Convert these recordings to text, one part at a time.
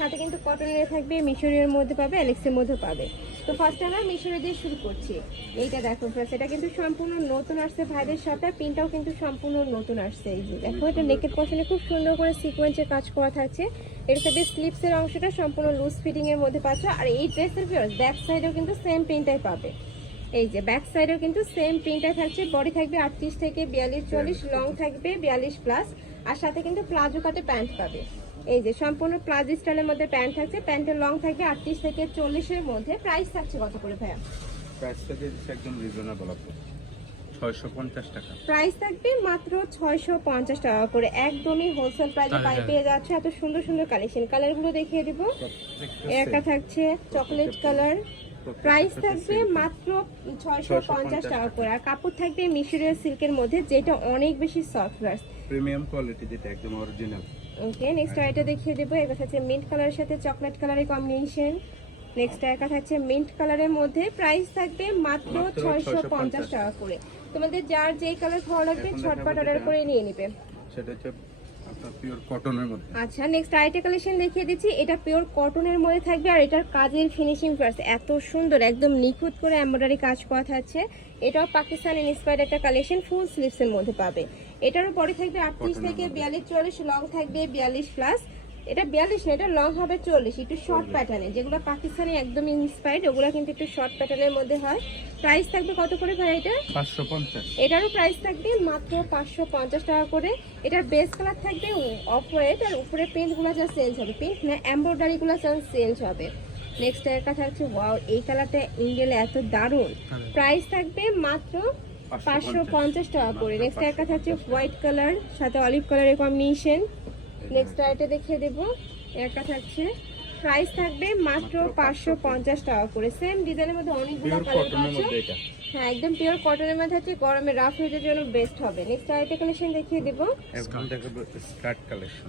সাথে কিন্তু কটনের থাকবে, মিশরের মধ্যে পাবে, অ্যালেক্সের মধ্যে পাবে। তো ফার্স্ট আমরা মিশরে দিয়ে শুরু করছি। এইটা দেখো ফ্রেন্ডস, এটা কিন্তু সম্পূর্ণ নতুন আসছে ভাইদের সাথে, পিনটাও কিন্তু সম্পূর্ণ নতুন আসছে। এই যে দেখো, এটা নেকের পশনে খুব সুন্দর করে সিকোয়েন্সের কাজ করা থাকছে। এর সাথে স্লিপসের অংশটা সম্পূর্ণ লুজ ফিটিং এর মধ্যে পাচ্ছ। আর এই ড্রেসের ব্যাক সাইডেও কিন্তু সেম প্রিন্টটাই পাবে। এই যে ব্যাক সাইডেও কিন্তু সেম প্রিন্টটা থাকছে। বডি থাকবে 38 থেকে 42 44, লং থাকবে 42 প্লাস, আর সাথে কিন্তু প্লাজো কাটে প্যান্ট পাবে। এই যে সম্পূর্ণ প্লাজো স্টাইলের মধ্যে প্যান্ট থাকছে, প্যান্টের লং থাকবে 38 থেকে 40 এর মধ্যে। প্রাইস থাকছে কত করে ভাইয়া? প্রাইসটা একদম রিজনেবল আপু, 650 টাকা। প্রাইস থাকবে মাত্র 650 টাকা করে, একদমই হোলসেল প্রাইসে পেয়ে যাচ্ছে। এত সুন্দর সুন্দর কালেকশন, কালারগুলো দেখিয়ে দিব। একটা থাকছে চকলেট কালার, প্রাইস থাকবে মাত্র 650 টাকা করে। আর কাপড় থাকবে মিশরীয় সিল্কের মধ্যে, যেটা অনেক বেশি সফট, প্রিমিয়াম কোয়ালিটি, যেটা একদম অরিজিনাল। ওকে, নেক্সট আইটা দেখিয়ে দেবো। এটা থাকছে মিন্ট কালারের সাথে চকলেট কালারের কম্বিনেশন। নেক্সট একটা থাকছে মিন্ট কালারের মধ্যে, প্রাইস থাকবে মাত্র 650 টাকা করে। তোমাদের যার যেই কালার ভালো লাগবে ঝটপট অর্ডার করে নিয়ে নিবে। সেটা হচ্ছে আপনার পিওর কটনের মধ্যে। আচ্ছা, নেক্সট আইটা কালেকশন দেখিয়ে দিচ্ছি। এটা পিওর কটনের মধ্যে থাকবে, আর এটার কাজের ফিনিশিং এত সুন্দর, একদম নিখুঁত করে এমব্রয়ডারি কাজ করা থাকছে। এটাও পাকিস্তান ইন্সপায়ার্ড একটা কালেকশন, ফুল স্লিভসের মধ্যে পাবে। এটারও পরে থাকবে 38 থেকে 42 44, লং থাকবে 42 প্লাস। এটা 42 না, এটা লং হবে 40, একটু শর্ট প্যাটার্নে। যেগুলো পাকিস্তানি একদম ইন্সপায়ার্ড, ওগুলো কিন্তু একটু শর্ট প্যাটার্নের মধ্যে হয়। প্রাইস থাকবে কত করে ভাই এটা? 550। এটারও প্রাইস থাকবে মাত্র 550 টাকা করে। এটার বেস কালার থাকবে অফ হোয়াইট, আর উপরে প্রিন্টগুলো যা চেঞ্জ হবে, প্রিন্ট না এমব্রয়ডারিগুলো যা চেঞ্জ হবে। নেক্সট এর কথা হচ্ছে, ওয়াও, এই কালারটা ইন্ডিয়ালে এত দারুণ। প্রাইস থাকবে মাত্র 550 টাকা করে। নেক্সট এর কথা হচ্ছে হোয়াইট কালার সাথে অলিভ কালারের কম্বিনেশন। নেক্সট আইটা দেখিয়ে দেবো। একটা থাকছে, প্রাইস থাকবে মাত্র 550 টাকা করে। সেম ডিজাইনের মধ্যে অনেকগুলো কালার আছে। হ্যাঁ, একদম পিওর কটনের মধ্যে আছে, গরমে রাফ ইউজের জন্য বেস্ট হবে। নেক্সট আইটা কালেকশন দেখিয়ে দেবো। এখন দেখাবো স্কার্ট কালেকশন।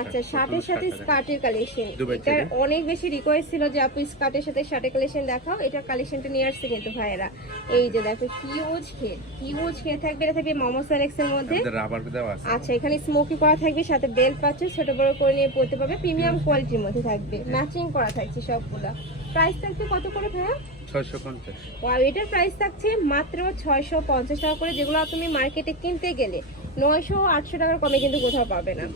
আচ্ছা, শার্টের সাথে স্কার্টের কালেকশন। এটার অনেক বেশি রিকোয়েস্ট ছিল যে আপু স্কার্টের সাথে শার্টের কালেকশন দেখাও। এটার কালেকশনটা নিয়ে আসছে কিন্তু ভাইয়েরা। এই যে দেখো, হিউজ খেয়ে থাকবে। এটা থাকবে মোমো সেলেক্সের মধ্যে। রাবার দেওয়া আছে। আচ্ছা, এখানে স্মোকি করা থাকবে, সাথে বেল্ট পাচ্ছে, ছোট বড় করে নিয়ে পড়তে পারবে। প্রিমিয়াম কোয়ালিটির মধ্যে থাকবে, ম্যাচিং করা থাকছে সবগুলা। প্রাইস থাকবে কত করে ভাইয়া? 650। আর এটার প্রাইস থাকছে মাত্র 650 টাকা করে। যেগুলো তুমি মার্কেটে কিনতে গেলে 900 800 টাকার কমে কিন্তু কোথাও পাবে না।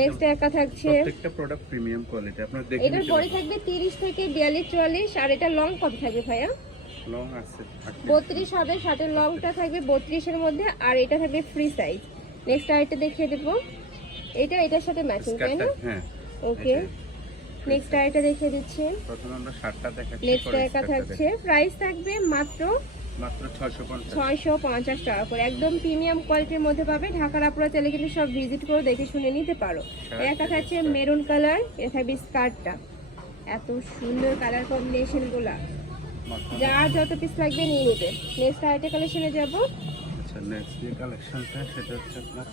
নেক্সট একটা থাকছে, প্রত্যেকটা প্রোডাক্ট প্রিমিয়াম কোয়ালিটি, আপনারা দেখে এটার বডি থাকবে 30 থেকে 42 44, আর এটা লং কত থাকবে ভাইয়া? লং আছে 32 হবে। শার্টের লংটা থাকবে 32 এর মধ্যে, আর এটা থাকবে ফ্রি সাইজ। নেক্সট আইটা দেখিয়ে দেবো। এটার সাথে ম্যাচিং, তাই না? হ্যাঁ, ওকে, নেক্সট আইটা দেখিয়ে দিচ্ছি। প্রথমে আমরা শার্টটা দেখাচ্ছি। নেক্সট একটা থাকছে, প্রাইস থাকবে মাত্র 650 টাকা করে। একদম প্রিমিয়াম কোয়ালিটির মধ্যে পাবে। ঢাকার আপনারা চাইলে কিন্তু সব ভিজিট করে দেখে শুনে নিতে পারো। একটা থাকছে মেরুন কালার, এটা থাকবে স্কার্টটা। এত সুন্দর কালার কম্বিনেশন গুলা, যার যত পিস লাগবে নিয়ে নেবে। নেক্সট আইটা কালেকশনে যাব। আচ্ছা, নেক্সট যে কালেকশনটা সেটা হচ্ছে আপনার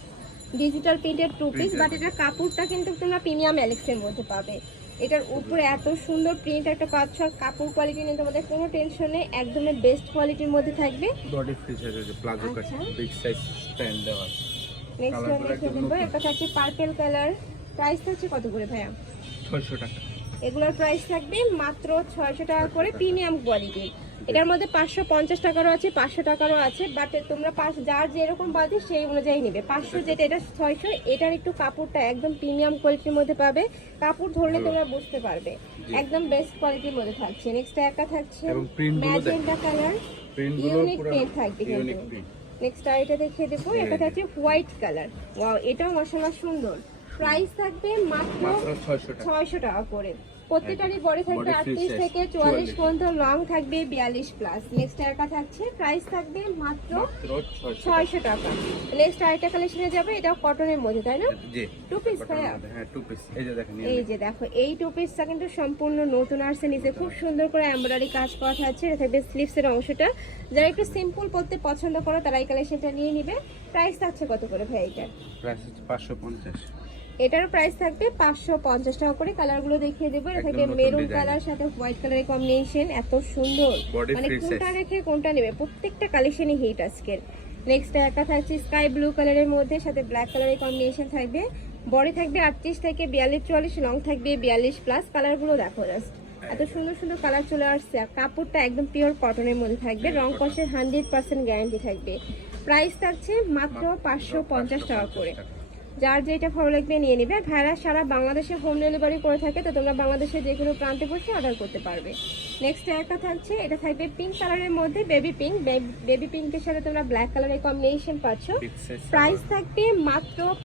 digital printed two piece, but এটার কাপড়টা কিন্তু তোমরা প্রিমিয়াম অ্যালেক্সের মধ্যে পাবে। এটার উপরে এত সুন্দর প্রিন্ট একটা পাচ্ছ, আর কাপড় কোয়ালিটি নিয়ে তোমাদের কোনো টেনশন নেই, একদমই বেস্ট কোয়ালিটির মধ্যে থাকবে। বডি ফ্রি সাইজ আছে, প্লাজো কাট, বিগ সাইজ স্ট্যান্ড দেওয়া আছে। নেক্সট ওয়ান দেখে দেব। একটা থাকছে পার্পল কালার, প্রাইস থাকছে কত করে ভাইয়া? 600 টাকা। এগুলোর প্রাইস থাকবে মাত্র 600 টাকা করে, প্রিমিয়াম কোয়ালিটি। এটার মধ্যে 550 টাকারও আছে, 500 টাকারও আছে, বাট তোমরা যার যেরকম বাজেট সেই অনুযায়ী নেবে। 500 যেটা, এটা 600। এটার একটু কাপড়টা একদম প্রিমিয়াম কোয়ালিটির মধ্যে পাবে, কাপড় ধরলে তোমরা বুঝতে পারবে, একদম বেস্ট কোয়ালিটির মধ্যে থাকছে। নেক্সট একটা থাকছে ম্যাজেন্টা কালার, ইউনিক প্রিন্ট থাকবে কিন্তু। নেক্সট এটা দেখিয়ে দেবো। এটা থাকছে হোয়াইট কালার, ওয়াও, এটাও মাশাআল্লাহ সুন্দর। প্রাইস থাকবে মাত্র 600 টাকা করে। প্রত্যেকটারই বডি থাকবে 38 থেকে 44 পর্যন্ত, লং থাকবে 42 প্লাস। নেক্সট আরেকটা থাকছে, প্রাইস থাকবে মাত্র 600 টাকা। নেক্সট আরেকটা কালেকশনে যাবে, এটাও কটনের মধ্যে, তাই না? জি, টু পিস ভাইয়া। হ্যাঁ, টু পিস। এই যে দেখেন, এই যে দেখো, এই টু পিসটা কিন্তু সম্পূর্ণ নতুন আসছে। নিচে খুব সুন্দর করে এমব্রয়ডারি কাজ করা থাকছে। এটা থাকবে স্লিভসের অংশটা। যারা একটু সিম্পল পরতে পছন্দ করো তারা এই কালেকশনটা নিয়ে নিবে। প্রাইস থাকছে কত করে ভাই এটা? প্রাইস হচ্ছে 550। এটারও প্রাইস থাকবে 550 টাকা করে। কালারগুলো দেখিয়ে দেবো। এটা থাকবে মেরুন কালার সাথে হোয়াইট কালারের কম্বিনেশন, এত সুন্দর, মানে কোনটা রেখে কোনটা নেবে, প্রত্যেকটা কালেকশনই হিট আজকের। নেক্সট একটা থাকছে স্কাই ব্লু কালারের মধ্যে, সাথে ব্ল্যাক কালারের কম্বিনেশন থাকবে। বডি থাকবে 38 থেকে 42 44, লং থাকবে 42 প্লাস। কালারগুলো দেখো জাস্ট, এত সুন্দর সুন্দর কালার চলে আসছে। আর কাপড়টা একদম পিওর কটনের মধ্যে থাকবে, রং কষের 100% গ্যারান্টি থাকবে। প্রাইস থাকছে মাত্র 550 টাকা করে। যার যেটা ভালো লাগবে নিয়ে নেবে। ভাইরা সারা বাংলাদেশে হোম ডেলিভারি করে থাকে, তো তোমরা বাংলাদেশের যে কোনো প্রান্তে বসে অর্ডার করতে পারবে। নেক্সট একটা থাকছে, এটা থাকবে পিঙ্ক কালারের মধ্যে, বেবি পিঙ্ক। বেবি পিঙ্কের সাথে তোমরা ব্ল্যাক কালারের কম্বিনেশন পাচ্ছ। বিগ সাইজ প্রাইস থাকবে মাত্র